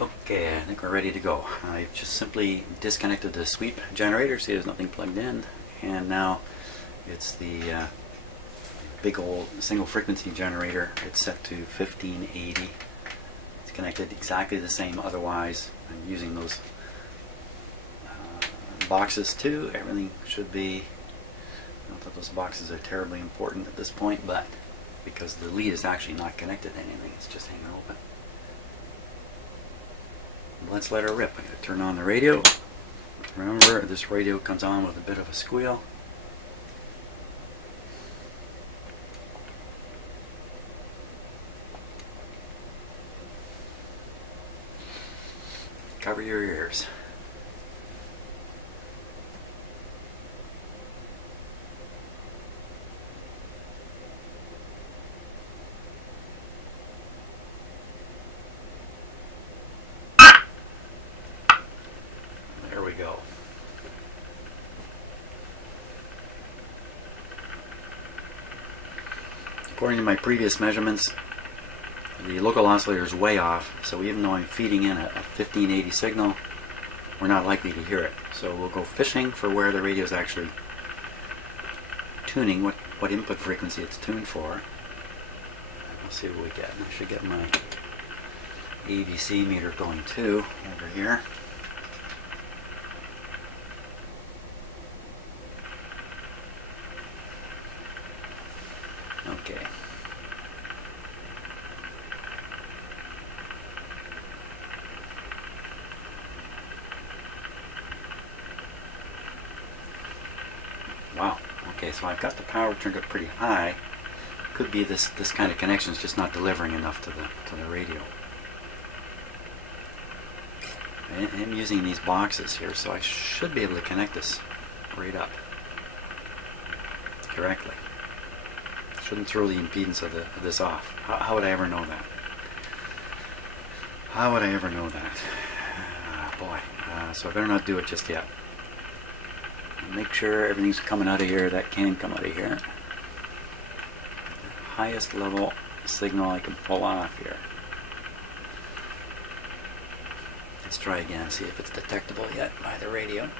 Okay, I think we're ready to go. I've just simply disconnected the sweep generator, see there's nothing plugged in, and now it's the big old single frequency generator. It's set to 1580. It's connected exactly the same otherwise. I'm using those boxes too. Everything should be, not that those boxes are terribly important at this point, but because the lead is actually not connected to anything, it's just hanging open. Let's let her rip. I'm going to turn on the radio. Remember, this radio comes on with a bit of a squeal. Cover your ears. There we go. According to my previous measurements, the local oscillator is way off, so even though I'm feeding in a 1580 signal, we're not likely to hear it. So we'll go fishing for where the radio is actually tuning, what input frequency it's tuned for. We'll see what we get. I should get my ABC meter going too over here. Okay. Wow. Okay, so I've got the power turned up pretty high. Could be this kind of connection is just not delivering enough to the radio. I'm using these boxes here, so I should be able to connect this right up correctly. Shouldn't throw the impedance of this off. How would I ever know that? How would I ever know that? Boy. So I better not do it just yet. Make sure everything's coming out of here that can come out of here. Highest level signal I can pull off here. Let's try again, see if it's detectable yet by the radio.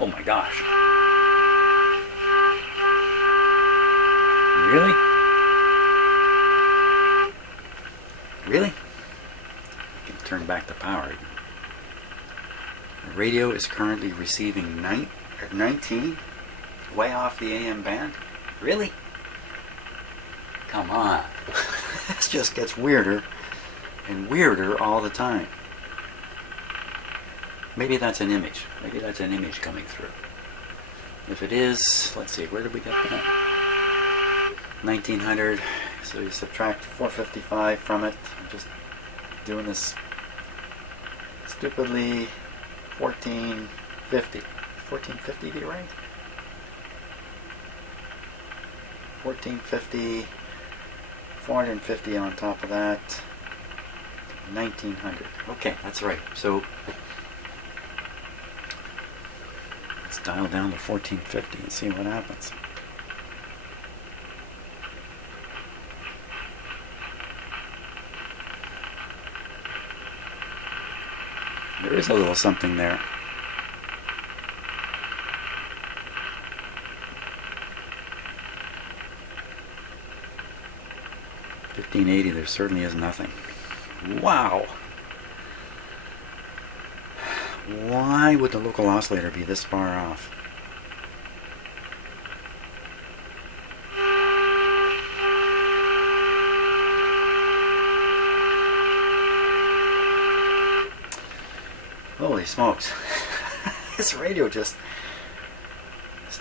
Oh my gosh. Really? Really? I can turn back the power. The radio is currently receiving 19, way off the AM band. Really? Come on. This just gets weirder and weirder all the time. Maybe that's an image. Maybe that's an image coming through. If it is, let's see, where did we get that? 1900. So you subtract 455 from it. I'm just doing this stupidly. 1450. 1450 be right? 1450. 450 on top of that. 1900. Okay, that's right. So let's dial down to 1450 and see what happens. There is a little something there. $15.80, there certainly is nothing. Wow! Why would the local oscillator be this far off? Holy smokes. This radio it's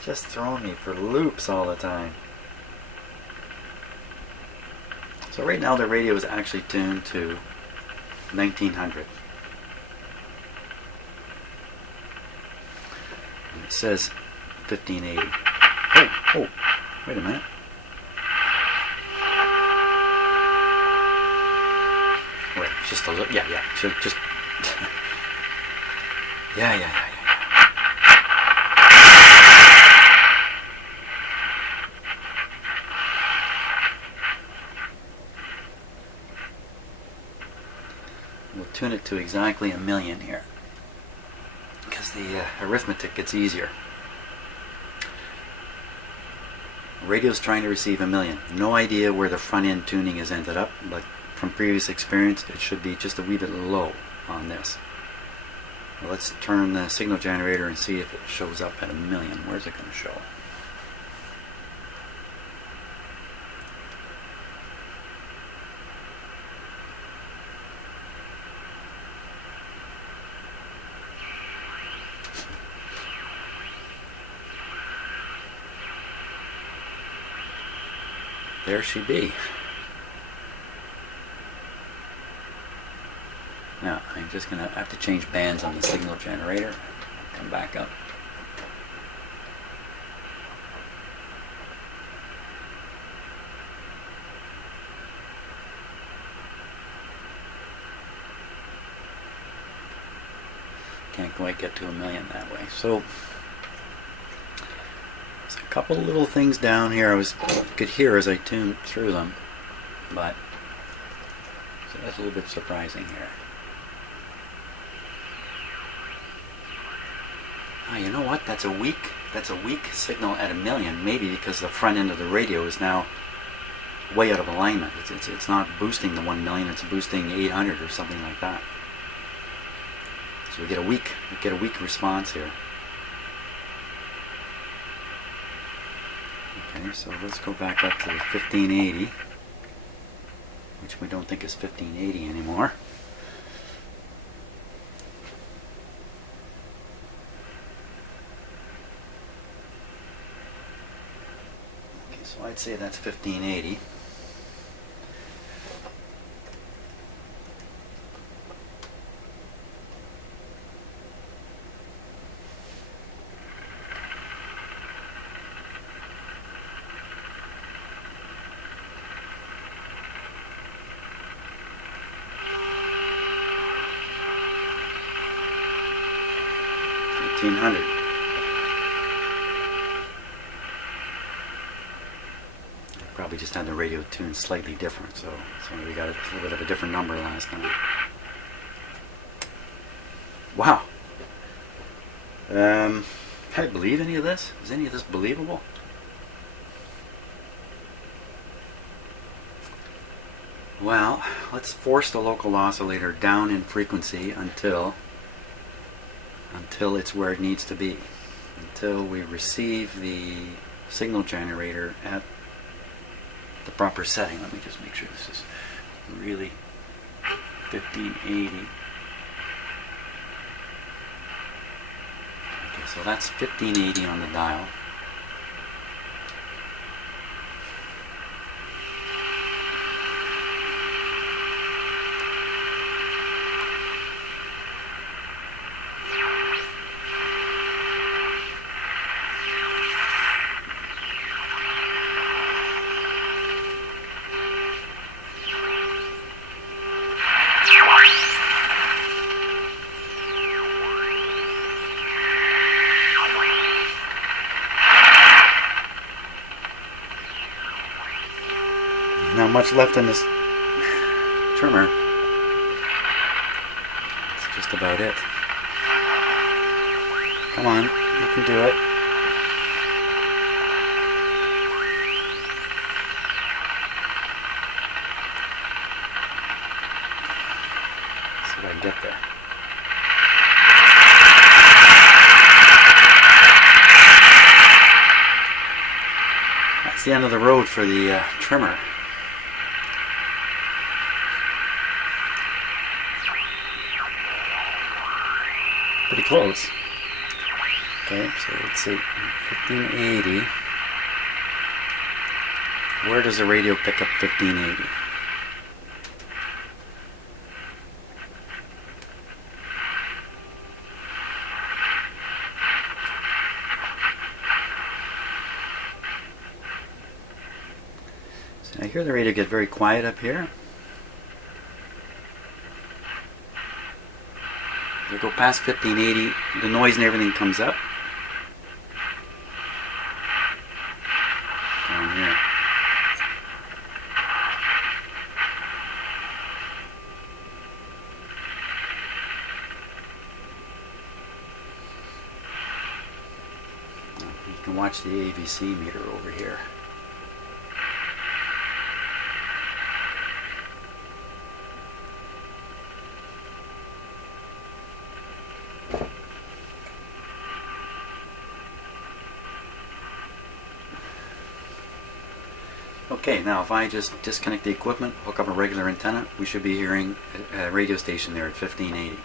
just throwing me for loops all the time. So right now the radio is actually tuned to 1900. And it says 1580. Oh, wait a minute. Wait, just a little, yeah, just yeah. tune it to exactly 1,000,000 here, because the arithmetic gets easier. Radio's trying to receive 1,000,000. No idea where the front end tuning has ended up, but from previous experience, it should be just a wee bit low on this. Well, let's turn the signal generator and see if it shows up at 1,000,000. Where's it going to show? There she be. Now, I'm just going to have to change bands on the signal generator. Come back up. Can't quite get to 1,000,000 that way. So, there's a couple little things down here I could hear as I tuned through them, but so that's a little bit surprising here. Oh, you know what? That's a weak signal at 1,000,000. Maybe because the front end of the radio is now way out of alignment. It's not boosting the 1,000,000. It's boosting 800 or something like that. So we get a weak response here. Okay, so let's go back up to the 1580, which we don't think is 1580 anymore. Okay, so I'd say that's 1580. Probably just had the radio tuned slightly different, so we got a little bit of a different number last time. Wow. Can I believe any of this? Is any of this believable? Well, let's force the local oscillator down in frequency until it's where it needs to be, until we receive the signal generator at the proper setting. Let me just make sure this is really 1580. Okay, so that's 1580 on the dial. Not much left in this trimmer. It's just about it. Come on, you can do it. Let's see if I can get there. That's the end of the road for the trimmer. Pretty close. Okay, so let's see, 1580. Where does the radio pick up 1580? So I hear the radio get very quiet up here. We go past 1580, the noise and everything comes up. Down here. watch the AVC meter over here. Okay, now if I just disconnect the equipment, hook up a regular antenna, we should be hearing a radio station there at 1580.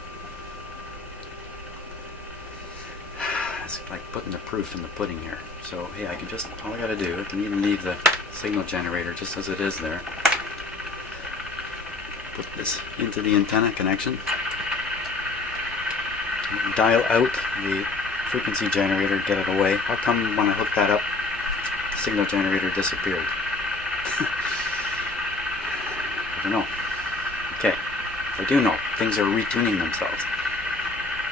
It's like putting the proof in the pudding here. So hey, all I gotta do, I can even leave the signal generator just as it is there. Put this into the antenna connection. Dial out the frequency generator, get it away. How come when I hooked that up, the signal generator disappeared? I don't know. Okay, I do know. Things are retuning themselves.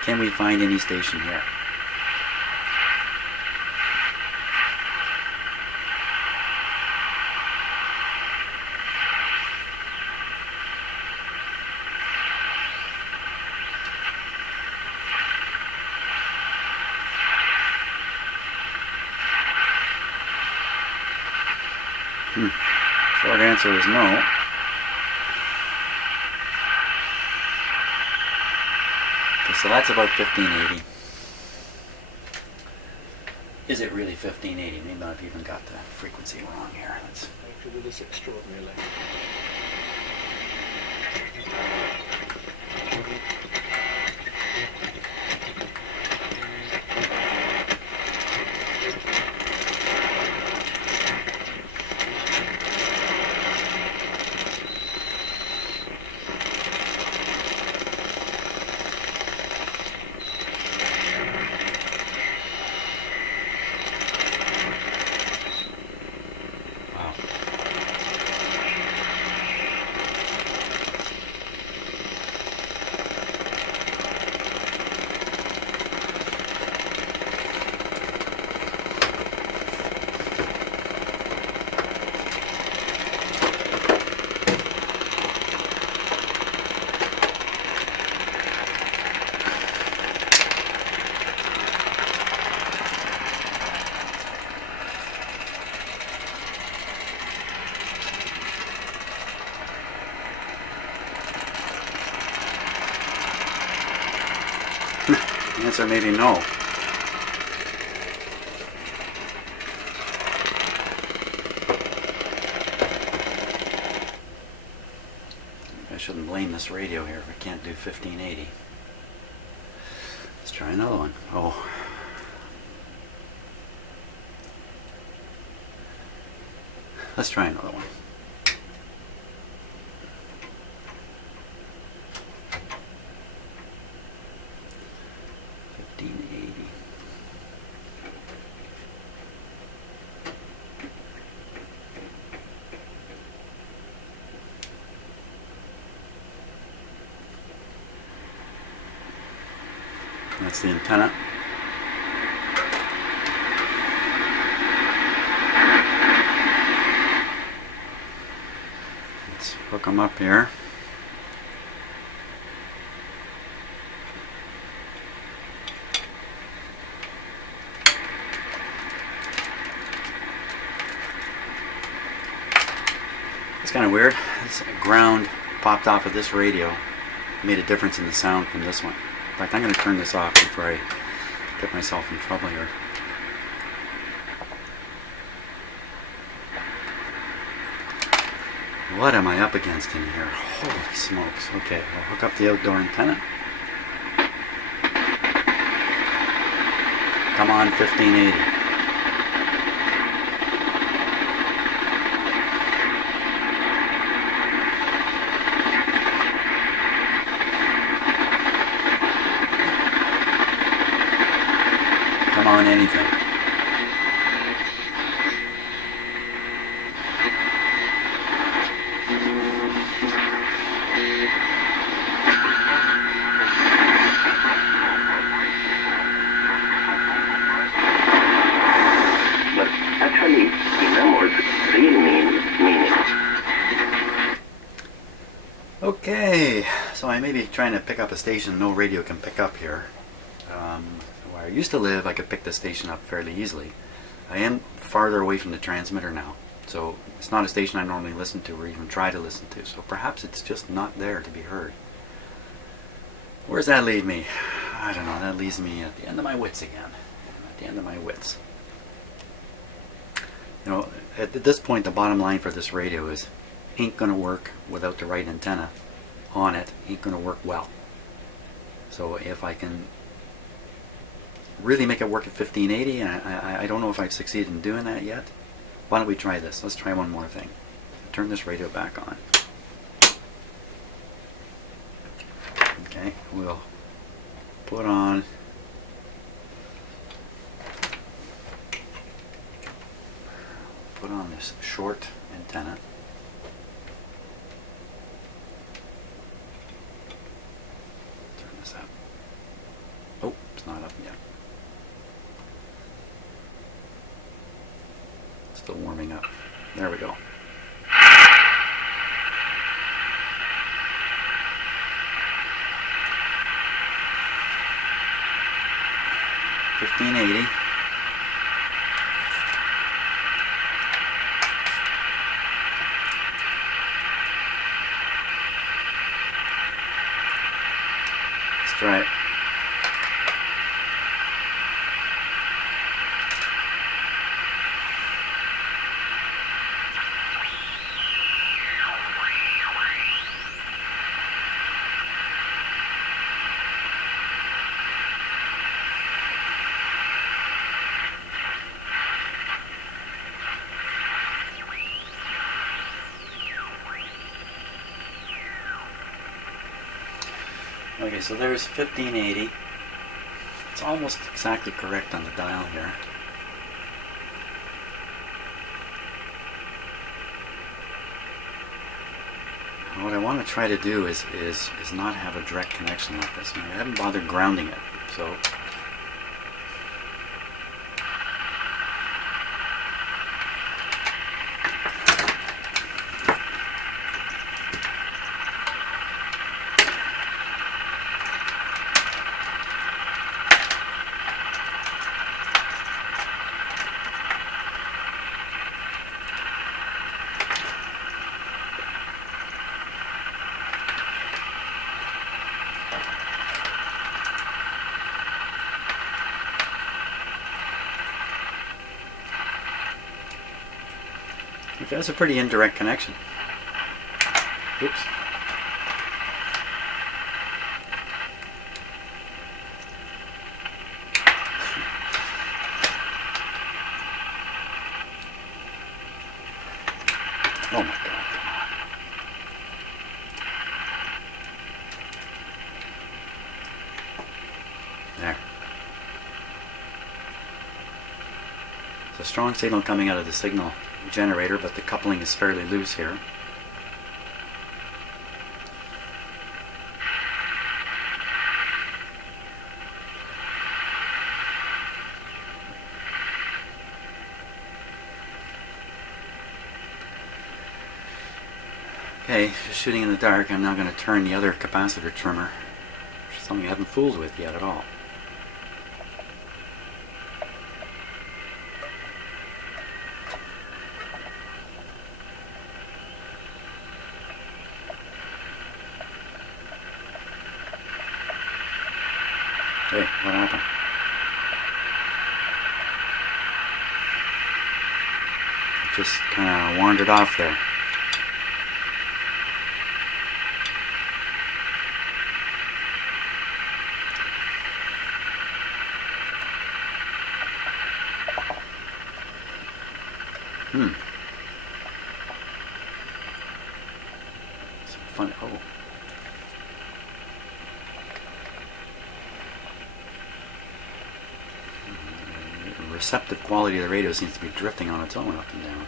Can we find any station here? Short answer is no. Okay, so that's about 1580. Is it really 1580? Maybe I've even got the frequency wrong here. Let's with this extraordinarily. Answer maybe no. I shouldn't blame this radio here if it can't do 1580. Let's try another one. Oh. Let's try another one. That's the antenna. Let's hook them up here. It's kind of weird. This ground popped off of this radio. Made a difference in the sound from this one. In fact, I'm going to turn this off before I get myself in trouble here. What am I up against in here? Holy smokes. Okay, I'll hook up the outdoor antenna. Come on, 1580. Come on, anything. But actually, in other words, real meaning. Okay, so I may be trying to pick up a station no radio can pick up here. Where I used to live, I could pick the station up fairly easily. I am farther away from the transmitter now, so it's not a station I normally listen to or even try to listen to, so perhaps it's just not there to be heard. Where does that leave me? I don't know. That leaves me at the end of my wits again. At the end of my wits. You know, at this point, the bottom line for this radio is ain't going to work without the right antenna on it. Ain't going to work well. So if I can really make it work at 1580, and I don't know if I've succeeded in doing that yet, why don't we try this? Let's try one more thing. Turn this radio back on. Okay, we'll put on this short antenna. Turn this up. Oh, it's not up yet. Still warming up. There we go. $15.80. Let's try it. Okay, so there's 1580. It's almost exactly correct on the dial here. And what I want to try to do is not have a direct connection like this. I haven't bothered grounding it, so okay, that's a pretty indirect connection. Oops. Oh my God, come on. There. It's a strong signal coming out of the signal generator, but the coupling is fairly loose here. Okay, just shooting in the dark. I'm now going to turn the other capacitor trimmer, which is something I haven't fooled with yet at all. Hey, what happened? It just kind of wandered off there. Some fun. Oh. The receptive quality of the radio seems to be drifting on its own up and down.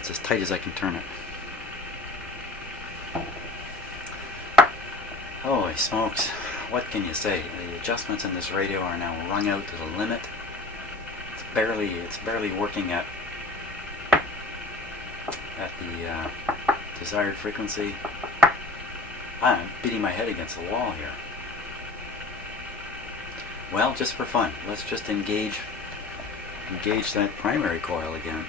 It's as tight as I can turn it. Holy smokes. What can you say? The adjustments in this radio are now wrung out to the limit. It's barely working at the desired frequency. I'm beating my head against the wall here. Well, just for fun, let's just engage that primary coil again.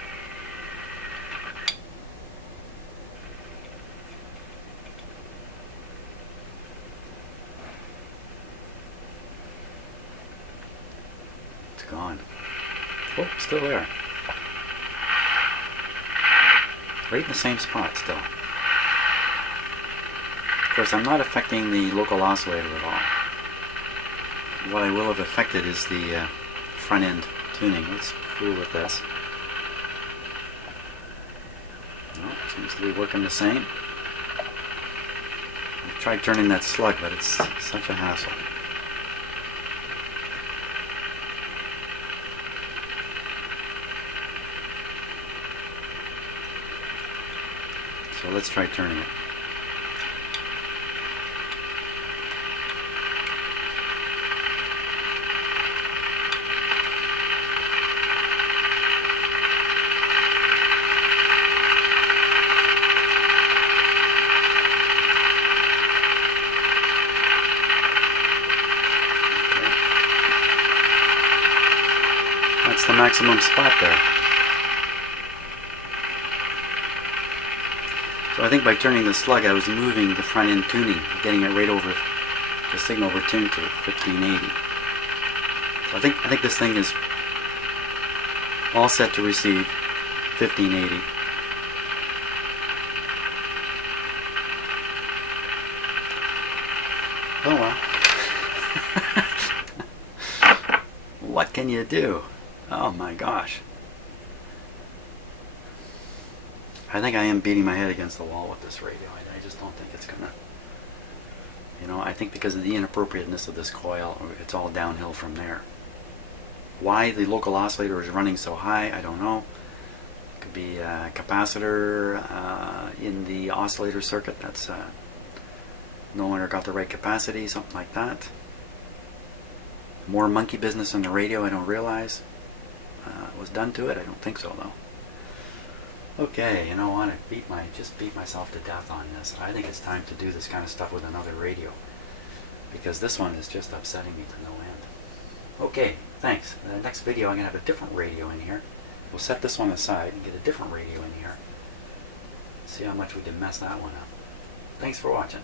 It's gone. Oh, still there. Right in the same spot still. Of course, I'm not affecting the local oscillator at all. What I will have affected is the front end tuning. Let's fool with this. No, seems to be working the same. I tried turning that slug, but it's such a hassle. So let's try turning it. That's the maximum spot there. So I think by turning the slug, I was moving the front end tuning, getting it right over the signal we're tuned to, 1580. So I think this thing is all set to receive 1580. Oh well. What can you do? Oh my gosh. I think I am beating my head against the wall with this radio. I just don't think it's gonna, I think because of the inappropriateness of this coil, it's all downhill from there. Why the local oscillator is running so high, I don't know. It could be a capacitor in the oscillator circuit that's no longer got the right capacity, something like that. More monkey business in the radio I don't realize was done to it. I don't think so though. Okay, you know what? I just beat myself to death on this. I think it's time to do this kind of stuff with another radio, because this one is just upsetting me to no end. Okay, thanks. In the next video I'm going to have a different radio in here. We'll set this one aside and get a different radio in here. See how much we can mess that one up. Thanks for watching.